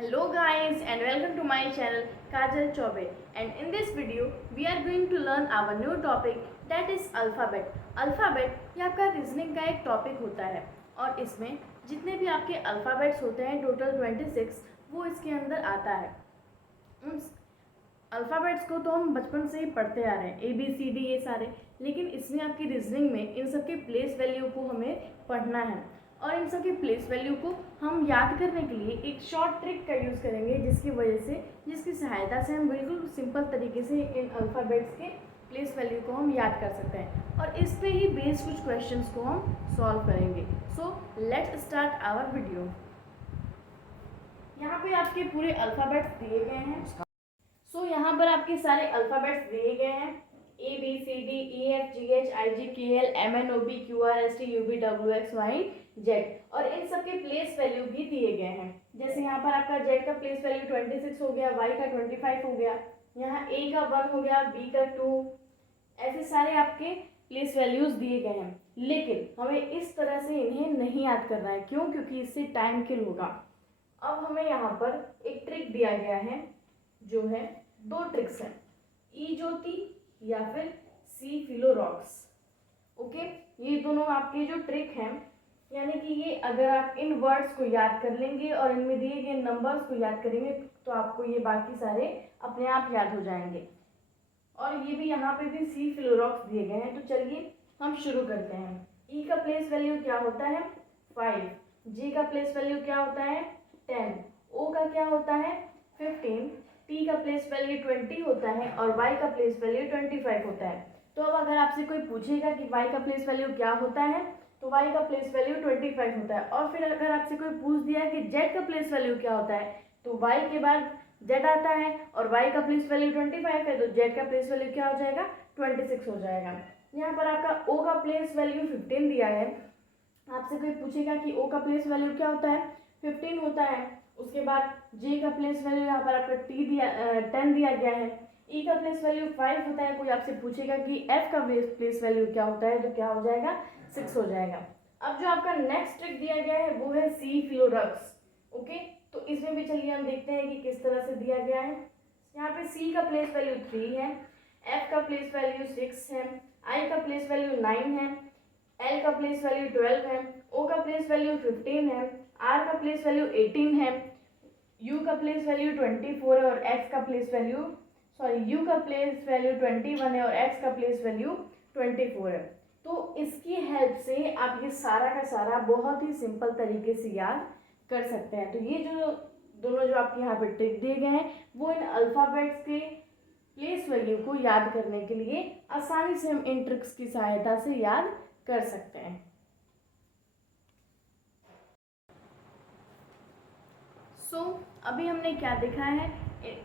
Hello guys and welcome to my channel Kajal Chobe, and in this video we are going to learn our new topic, that is alphabet. Alphabet ये आपका reasoning का एक topic होता है और इसमें जितने भी आपके अल्फ़ाबेट्स होते हैं टोटल 26 वो इसके अंदर आता है। उन अल्फ़ाबेट्स को तो हम बचपन से ही पढ़ते आ रहे हैं, ABCD ये सारे, लेकिन इसमें आपकी रीजनिंग में इन सब के प्लेस वैल्यू को हमें पढ़ना है और इन सब की प्लेस वैल्यू को हम याद करने के लिए एक शॉर्ट ट्रिक का यूज़ करेंगे, जिसकी सहायता से हम बिल्कुल सिंपल तरीके से इन अल्फ़ाबेट्स के प्लेस वैल्यू को हम याद कर सकते हैं और इस पे ही बेस्ड कुछ क्वेश्चंस को हम सॉल्व करेंगे। So let's start our video. यहाँ पे आपके पूरे अल्फ़ाबेट्स दिए गए हैं। सो यहाँ पर आपके सारे अल्फ़ाबेट्स दिए गए हैं, ABCDEFGHIJKLMNOPQRSTUVWXYZ, और इन सब के प्लेस वैल्यू भी दिए गए हैं। जैसे यहाँ पर आपका Z का प्लेस वैल्यू 26 हो गया, Y का 25 हो गया, यहाँ A का 1 हो गया, B का 2, ऐसे सारे आपके प्लेस वैल्यूज दिए गए हैं। लेकिन हमें इस तरह से इन्हें नहीं याद करना है, क्यों? क्योंकि इससे टाइम किल होगा। अब हमें यहाँ पर एक ट्रिक दिया गया है, जो है दो ट्रिक्स हैं, ई ज्योति या फिर सी फिलोरॉक्स। ओके, ये दोनों आपके जो ट्रिक हैं, यानी कि ये अगर आप इन वर्ड्स को याद कर लेंगे और इनमें दिए गए नंबर्स को याद करेंगे तो आपको ये बाकी सारे अपने आप याद हो जाएंगे। और ये भी यहाँ पे भी सी फिलोरॉक्स दिए गए हैं। तो चलिए हम शुरू करते हैं। ई का प्लेस वैल्यू क्या होता है? 5। जी का प्लेस वैल्यू क्या होता है? 10। ओ का क्या होता है? 15। टी का प्लेस वैल्यू 20 होता है और वाई का प्लेस वैल्यू 25 होता है। तो अब अगर आपसे कोई पूछेगा कि वाई का प्लेस वैल्यू क्या होता है, तो वाई का प्लेस वैल्यू 25 होता है। और फिर अगर आपसे कोई पूछ दिया कि जेड का प्लेस वैल्यू क्या होता है, तो वाई के बाद जेड आता है और वाई का प्लेस वैल्यू 25 है, तो जेड का प्लेस वैल्यू क्या हो जाएगा? 26 हो जाएगा। यहाँ पर आपका ओ का प्लेस वैल्यू 15 दिया है। आपसे कोई पूछेगा कि ओ का प्लेस वैल्यू क्या होता है? 15 होता है। उसके बाद जे का प्लेस वैल्यू यहाँ पर आपका 10 दिया गया है। ई का प्लेस वैल्यू 5 होता है। कोई आपसे पूछेगा कि एफ का प्लेस वैल्यू क्या होता है, तो क्या हो जाएगा? 6 हो जाएगा। अब जो आपका नेक्स्ट ट्रिक दिया गया है वो है सी फिलोरक्स। ओके, तो इसमें भी चलिए हम देखते हैं कि किस तरह से दिया गया है। यहाँ पे सी का प्लेस वैल्यू 3 है, एफ का प्लेस वैल्यू 6 है, आई का प्लेस वैल्यू 9 है, एल का प्लेस वैल्यू 12 है, ओ का प्लेस वैल्यू 15 है, आर का प्लेस वैल्यू 18 है, यू का प्लेस वैल्यू 24 है और एक्स का प्लेस वैल्यू यू का प्लेस वैल्यू 21 है और एक्स का प्लेस वैल्यू 24 है। तो इसकी हेल्प से आप ये सारा का सारा बहुत ही सिंपल तरीके से याद कर सकते हैं। तो ये जो दोनों जो आपके यहाँ पे ट्रिक दिए गए हैं वो इन अल्फ़ाबेट्स के प्लेस वैल्यू को याद करने के लिए आसानी से हम इन ट्रिक्स की सहायता से याद कर सकते हैं। अभी हमने क्या देखा है,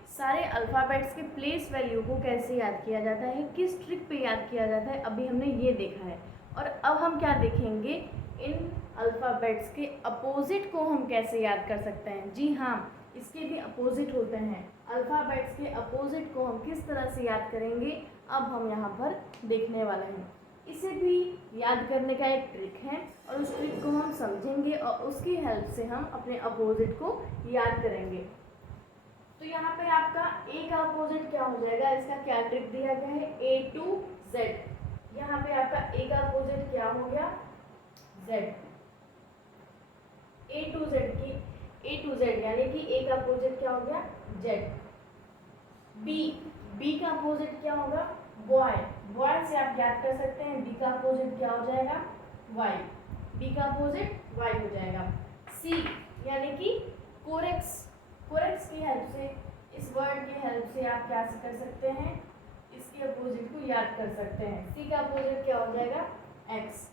सारे अल्फ़ाबेट्स के प्लेस वैल्यू को कैसे याद किया जाता है, किस ट्रिक पे याद किया जाता है, अभी हमने ये देखा है। और अब हम क्या देखेंगे, इन अल्फ़ाबेट्स के अपोजिट को हम कैसे याद कर सकते हैं। जी हाँ, इसके भी अपोजिट होते हैं। अल्फ़ाबेट्स के अपोजिट को हम किस तरह से याद करेंगे, अब हम यहाँ पर देखने वाले हैं। इसे भी याद करने का एक ट्रिक है और उस ट्रिक को हम समझेंगे और उसकी हेल्प से हम अपने अपोजिट को याद करेंगे। तो यहाँ पे आपका ए का अपोजिट क्या हो जाएगा, इसका क्या ट्रिक दिया गया है? A to Z। यहाँ पे आपका ए का अपोजिट क्या हो गया? Z। A to Z यानी कि ए का अपोजिट क्या हो गया? Z। बी का अपोजिट क्या होगा? बॉय से आप याद कर सकते हैं, बी का अपोजिट क्या हो जाएगा? वाई। बी का अपोजिट वाई हो जाएगा। सी यानी कि कोरेक्स की हेल्प से, इस वर्ड की हेल्प से आप क्या कर सकते हैं, इसके अपोजिट को याद कर सकते हैं। सी का अपोजिट क्या हो जाएगा? एक्स।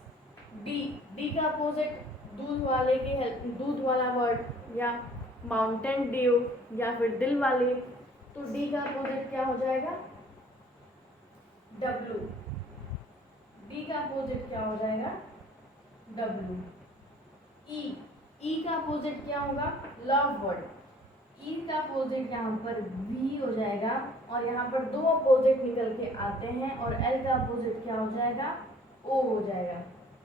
डी का अपोजिट दूध वाला वर्ड या माउंटेन ड्यू या फिर दिल वाले, तो डी का अपोजिट क्या हो जाएगा? डब्लू। डी का अपोजिट क्या हो जाएगा? डब्लू। ई का अपोजिट क्या होगा? Love word. ई का अपोजिट यहाँ पर वी हो जाएगा और यहाँ पर दो अपोजिट निकल के आते हैं और एल का अपोजिट क्या हो जाएगा? ओ हो जाएगा।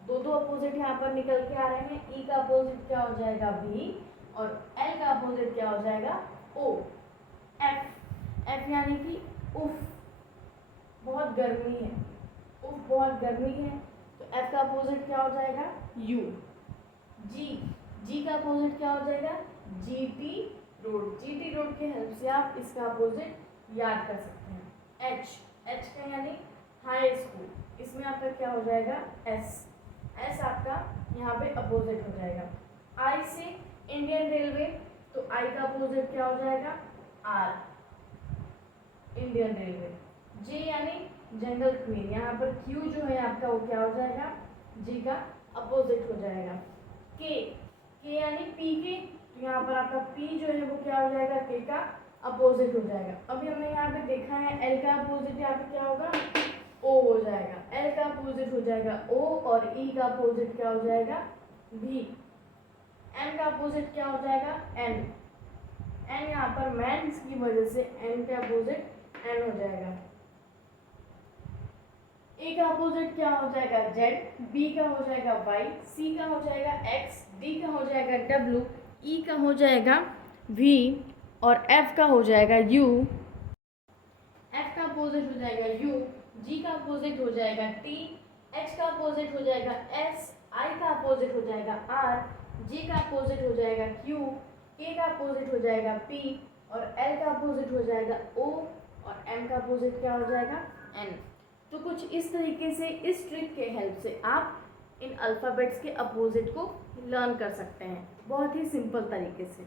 दो अपोजिट यहाँ पर निकल के आ रहे हैं। ई का अपोजिट क्या हो जाएगा? वी और L का अपोजिट क्या हो जाएगा O। F यानी कि उफ, बहुत गर्मी है, उफ बहुत गर्मी है, तो F का अपोजिट क्या हो जाएगा U। G का अपोजिट क्या हो जाएगा GT रोड के हेल्प से आप इसका अपोजिट याद कर सकते हैं। H का यानी हाई स्कूल, इसमें आपका क्या हो जाएगा S आपका यहाँ पे अपोजिट हो जाएगा। I से इंडियन रेलवे, तो I का अपोजिट क्या हो जाएगा R, इंडियन रेलवे। J यानी जंगल क्वीन, यहाँ पर Q जो है आपका वो क्या हो जाएगा G का अपोजिट हो जाएगा। K यानी PK, तो यहाँ पर आपका P जो है वो क्या हो जाएगा K का अपोजिट हो जाएगा। अभी हमने यहाँ पे देखा है L का अपोजिट यहाँ पे क्या होगा O हो जाएगा, L का अपोजिट हो जाएगा O, और E का अपोजिट क्या हो जाएगा V। M का अपोजिट क्या हो जाएगा N यहाँ पर मैन्स की वजह से N का अपोजिट N हो जाएगा। A का अपोजिट क्या हो जाएगा Z, B का हो जाएगा Y, C का हो जाएगा X, D का हो जाएगा W, E का हो जाएगा V, और F का हो जाएगा U। F का अपोजिट हो जाएगा U, G का अपोजिट हो जाएगा T, H का अपोजिट हो जाएगा S, I का अपोजिट हो जाएगा R, J का अपोजिट हो जाएगा Q, K का अपोजिट हो जाएगा P, और L का अपोजिट हो जाएगा O, और M का अपोजिट क्या हो जाएगा N। तो कुछ इस तरीके से इस ट्रिक के हेल्प से आप इन अल्फ़ाबेट्स के अपोजिट को लर्न कर सकते हैं, बहुत ही सिंपल तरीके से।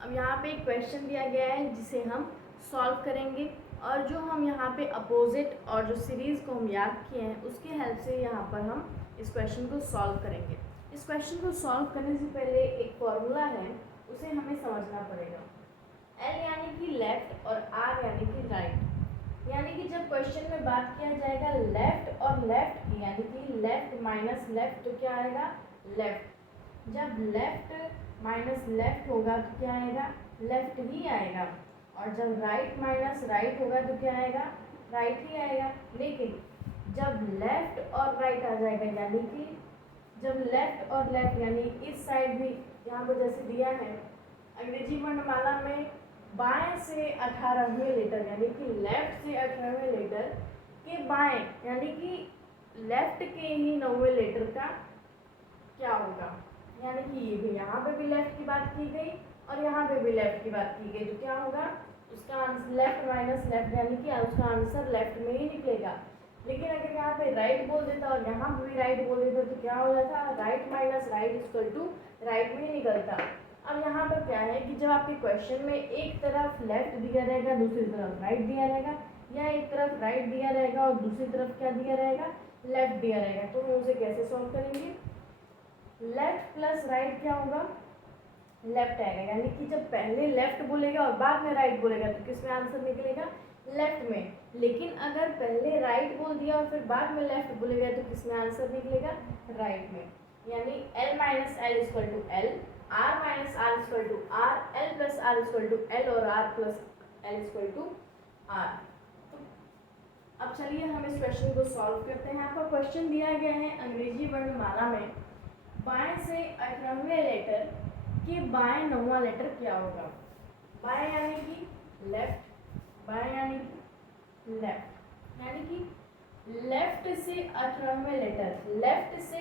अब यहाँ पे एक क्वेश्चन दिया गया है जिसे हम सॉल्व करेंगे, और जो हम यहाँ पे अपोजिट और जो सीरीज़ को हम याद किए हैं उसके हेल्प से यहाँ पर हम इस क्वेश्चन को सॉल्व करेंगे। इस क्वेश्चन को सॉल्व करने से पहले एक फॉर्मूला है, उसे हमें समझना पड़ेगा। L यानी कि लेफ्ट और R यानी कि राइट, यानी कि जब क्वेश्चन में बात किया जाएगा लेफ्ट और लेफ्ट की, यानी कि लेफ्ट माइनस लेफ्ट, तो क्या आएगा लेफ्ट। जब लेफ्ट माइनस लेफ्ट होगा तो क्या आएगा लेफ्ट ही आएगा, और जब राइट माइनस राइट होगा तो क्या आएगा राइट ही आएगा। लेकिन जब लेफ्ट और राइट आ जाएगा, यानी कि जब लेफ्ट और लेफ्ट यानी इस साइड भी यहाँ पर जैसे दिया है अंग्रेजी वर्णमाला में बाएं से 18वें लेटर, यानी कि लेफ्ट से 18वें लेटर के बाएं, यानी कि लेफ्ट के ही 9वें लेटर का क्या होगा, यानी कि ये भी यहाँ पे भी लेफ्ट की बात की गई और यहाँ पे भी लेफ्ट की बात की गई, तो क्या होगा उसका आंसर लेफ्ट माइनस लेफ्ट, यानी कि उसका आंसर लेफ्ट में ही निकलेगा। लेकिन अगर यहाँ पे राइट बोल देता और यहाँ पे भी राइट बोल देता तो क्या हो जाता, right minus right equal to right में ही निकलता। अब यहाँ पर क्या है कि जब आपके क्वेश्चन में एक तरफ लेफ्ट दिया रहेगा दूसरी तरफ राइट दिया रहेगा, या एक तरफ राइट दिया रहेगा और दूसरी तरफ क्या दिया रहेगा लेफ्ट दिया रहेगा, तो हम उसे कैसे सॉल्व करेंगे। लेफ्ट प्लस राइट क्या होगा लेफ्ट आएगा, यानी कि जब पहले लेफ्ट बोलेगा और बाद में राइट बोलेगा तो किस में आंसर निकलेगा लेफ्ट में। लेकिन अगर पहले राइट बोल दिया और फिर बाद में लेफ्ट बोलेगा तो किस में आंसर निकलेगा राइट में। यानी L minus L equal to L, R minus R equal to R, L plus R equal to L, और R plus L equal to R. अब चलिए हम इस क्वेश्चन को सॉल्व करते हैं। आपका क्वेश्चन दिया गया है अंग्रेजी वर्णमाला में बाएं से 18वें लेटर के बाएं 9वां लेटर क्या होगा। बाएं यानी कि लेफ्ट, बाएं यानी कि लेफ्ट, यानी कि लेफ्ट से 18वें लेटर, लेफ्ट से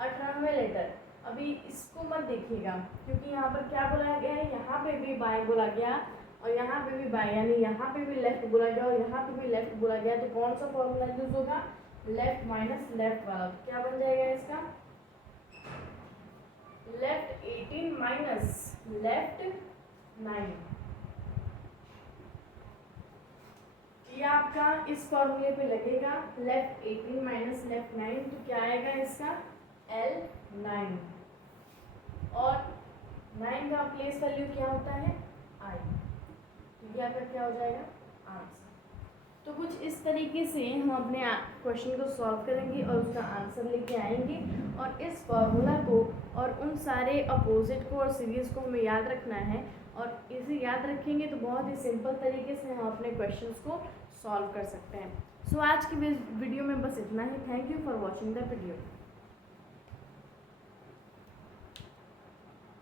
18वें लेटर। अभी इसको मत देखिएगा क्योंकि यहाँ पर क्या बोला गया है, यहाँ पे भी बाएं बोला गया और यहाँ पे भी बाएं, यानी यहाँ पे भी लेफ्ट बोला गया और यहाँ पे भी लेफ्ट बोला गया, तो कौन सा फॉर्मूला यूज होगा लेफ्ट माइनस लेफ्ट वाला। क्या बन जाएगा इसका लेफ्ट 18 माइनस लेफ्ट 9, ये आपका इस फॉर्मूले पे लगेगा लेफ्ट 18 माइनस लेफ्ट 9, तो क्या आएगा इसका L 9, और 9 का प्लेस वैल्यू क्या होता है I, तो ये आपका क्या हो जाएगा आंसर। तो कुछ इस तरीके से हम अपने क्वेश्चन को सॉल्व करेंगे और उसका आंसर लेके आएंगे, और इस फॉर्मूला को और उन सारे अपोजिट को और सीरीज़ को हमें याद रखना है, और इसे याद रखेंगे तो बहुत ही सिंपल तरीके से हम अपने क्वेश्चंस को सॉल्व कर सकते हैं। सो आज की वीडियो में बस इतना ही। Thank you for watching the video.